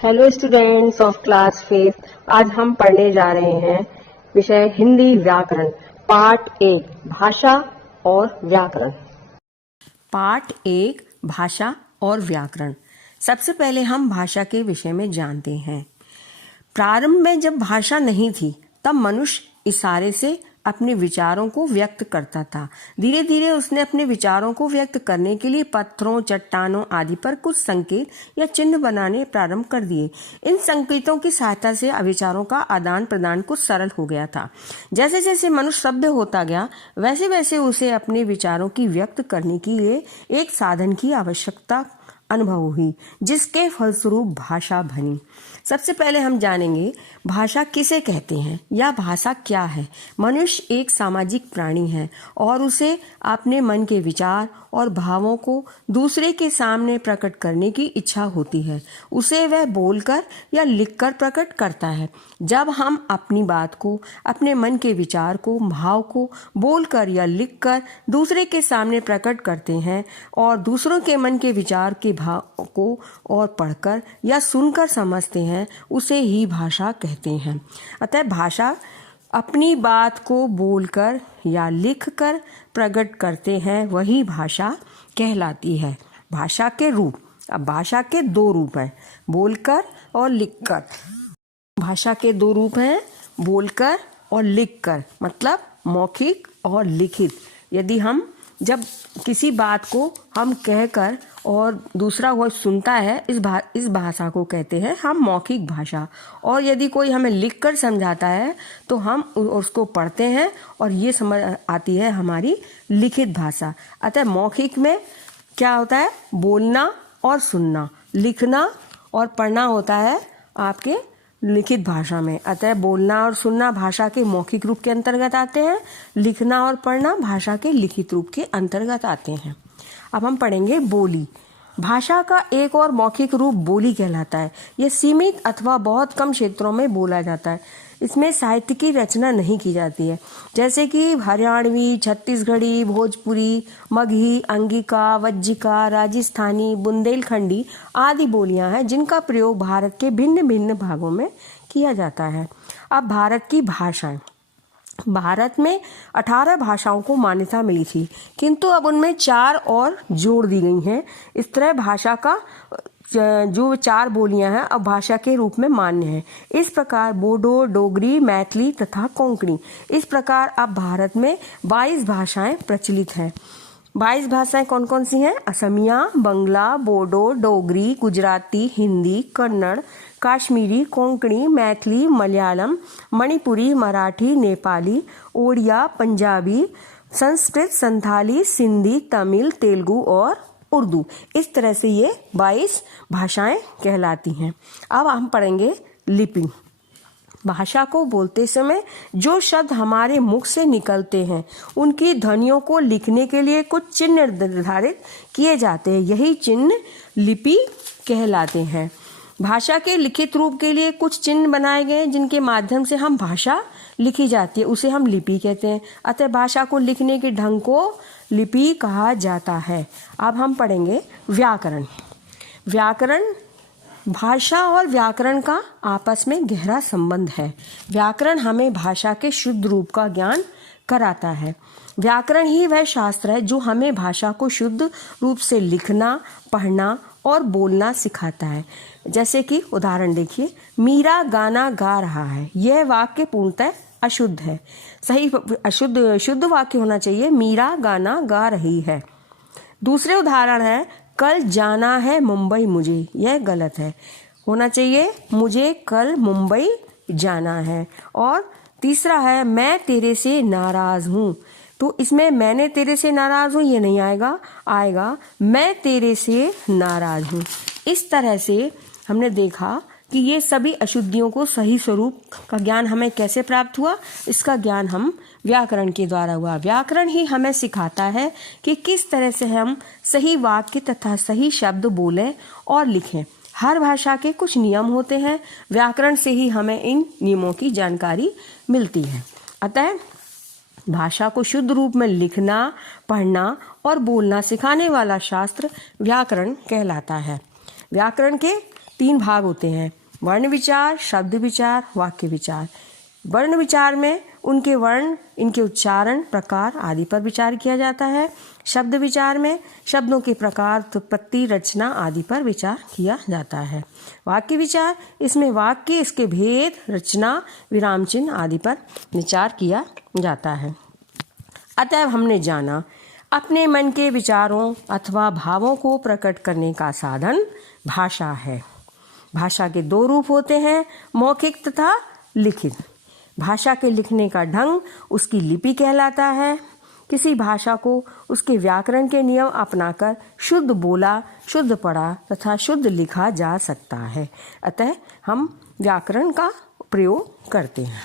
Hello students of class fifth. आज हम पढ़ने जा रहे हैं विषय हिंदी व्याकरण पार्ट एक भाषा और व्याकरण। पार्ट एक भाषा और व्याकरण। सबसे पहले हम भाषा के विषय में जानते हैं। प्रारंभ में जब भाषा नहीं थी तब मनुष्य इशारे से अपने विचारों को व्यक्त करता था। धीरे धीरे उसने अपने विचारों को व्यक्त करने के लिए पत्थरों, चट्टानों आदि पर कुछ संकेत या चिन्ह बनाने प्रारंभ कर दिए। इन संकेतों की सहायता से विचारों का आदान प्रदान कुछ सरल हो गया था। जैसे जैसे मनुष्य सभ्य होता गया वैसे वैसे उसे अपने विचारों की व्यक्त करने के लिए एक साधन की आवश्यकता अनुभव हुई, जिसके फलस्वरूप भाषा बनी। सबसे पहले हम जानेंगे भाषा किसे कहते हैं या भाषा क्या है। मनुष्य एक सामाजिक प्राणी है और उसे अपने मन के विचार और भावों को दूसरे के सामने प्रकट करने की इच्छा होती है। उसे वह बोलकर या लिखकर प्रकट करता है। जब हम अपनी बात को, अपने मन के विचार को, भाव को बोलकर या लिखकर दूसरे के सामने प्रकट करते हैं और दूसरों के मन के विचार के भाव को और पढ़कर या सुनकर समझते हैं, उसे ही भाषा कहते हैं। अतः भाषा अपनी बात को बोलकर या लिखकर प्रकट करते हैं, वही भाषा कहलाती है। भाषा के रूप, अब भाषा के दो रूप हैं, बोलकर और लिखकर। भाषा के दो रूप हैं, बोलकर और लिखकर, मतलब मौखिक और लिखित। यदि हम जब किसी बात को हम कहकर और दूसरा वो सुनता है, इस भाषा को कहते हैं हम मौखिक भाषा। और यदि कोई हमें लिखकर समझाता है तो हम उसको पढ़ते हैं और ये समझ आती है हमारी लिखित भाषा। अतः मौखिक में क्या होता है? बोलना और सुनना। लिखना और पढ़ना होता है आपके लिखित भाषा में। अतः बोलना और सुनना भाषा के मौखिक रूप के अंतर्गत आते हैं, लिखना और पढ़ना भाषा के लिखित रूप के अंतर्गत आते हैं। अब हम पढ़ेंगे बोली। भाषा का एक और मौखिक रूप बोली कहलाता है। यह सीमित अथवा बहुत कम क्षेत्रों में बोला जाता है। इसमें साहित्य की रचना नहीं की जाती है, जैसे कि हरियाणवी, छत्तीसगढ़ी, भोजपुरी, मगही, अंगिका, वज्जिका, राजस्थानी, बुंदेलखंडी आदि बोलियां हैं जिनका प्रयोग भारत के भिन्न भिन्न भागों में किया जाता है। अब भारत की भाषाएं। भारत में 18 भाषाओं को मान्यता मिली थी, किंतु अब उनमें 4 और जोड़ दी गई हैं। इस तरह भाषा का जो 4 बोलियां हैं अब भाषा के रूप में मान्य है। इस प्रकार बोडो, डोगरी, मैथिली तथा कोंकणी, इस प्रकार अब भारत में 22 भाषाएं प्रचलित हैं। 22 भाषाएं कौन कौन सी हैं? असमिया, बंगला, बोडो, डोगरी, गुजराती, हिंदी, कन्नड़, काश्मीरी, कोंकणी, मैथिली, मलयालम, मणिपुरी, मराठी, नेपाली, ओडिया, पंजाबी, संस्कृत, संथाली, सिंधी, तमिल, तेलुगु और उर्दू। इस तरह से ये 22 भाषाएं कहलाती हैं। अब हम पढ़ेंगे लिपि। भाषा को बोलते समय जो शब्द हमारे मुख से निकलते हैं उनकी ध्वनियों को लिखने के लिए कुछ चिन्ह निर्धारित किए जाते हैं, यही चिन्ह लिपि कहलाते हैं। भाषा के लिखित रूप के लिए कुछ चिन्ह बनाए गए हैं जिनके माध्यम से हम भाषा लिखी जाती है, उसे हम लिपि कहते हैं। अतः भाषा को लिखने के ढंग को लिपि कहा जाता है। अब हम पढ़ेंगे व्याकरण। व्याकरण, भाषा और व्याकरण का आपस में गहरा संबंध है। व्याकरण हमें भाषा के शुद्ध रूप का ज्ञान कराता है। व्याकरण ही वह शास्त्र है जो हमें भाषा को शुद्ध रूप से लिखना, पढ़ना और बोलना सिखाता है। जैसे कि उदाहरण देखिए, मीरा गाना गा रहा है, यह वाक्य पूर्णतः अशुद्ध है। शुद्ध वाक्य होना चाहिए मीरा गाना गा रही है। दूसरे उदाहरण है, कल जाना है मुंबई मुझे, यह गलत है, होना चाहिए मुझे कल मुंबई जाना है। और तीसरा है, मैं तेरे से नाराज हूँ, तो इसमें मैंने तेरे से नाराज हूँ ये नहीं आएगा मैं तेरे से नाराज हूँ। इस तरह से हमने देखा कि ये सभी अशुद्धियों को सही स्वरूप का ज्ञान हमें कैसे प्राप्त हुआ। इसका ज्ञान हम व्याकरण के द्वारा हुआ। व्याकरण ही हमें सिखाता है कि किस तरह से हम सही वाक्य तथा सही शब्द बोलें और लिखें। हर भाषा के कुछ नियम होते हैं, व्याकरण से ही हमें इन नियमों की जानकारी मिलती है। अतः भाषा को शुद्ध रूप में लिखना, पढ़ना और बोलना सिखाने वाला शास्त्र व्याकरण कहलाता है। व्याकरण के 3 भाग होते हैं, वर्ण विचार, शब्द विचार, वाक्य विचार। वर्ण विचार में उनके वर्ण, इनके उच्चारण, प्रकार आदि पर विचार किया जाता है। शब्द विचार में शब्दों के प्रकार, उत्पत्ति, रचना आदि पर विचार किया जाता है। वाक्य विचार, इसमें वाक्य, इसके भेद, रचना, विराम चिन्ह आदि पर विचार किया जाता है। अतः हमने जाना अपने मन के विचारों अथवा भावों को प्रकट करने का साधन भाषा है। भाषा के 2 रूप होते हैं, मौखिक तथा लिखित। भाषा के लिखने का ढंग उसकी लिपि कहलाता है। किसी भाषा को उसके व्याकरण के नियम अपनाकर शुद्ध बोला, शुद्ध पढ़ा तथा शुद्ध लिखा जा सकता है। अतः हम व्याकरण का प्रयोग करते हैं।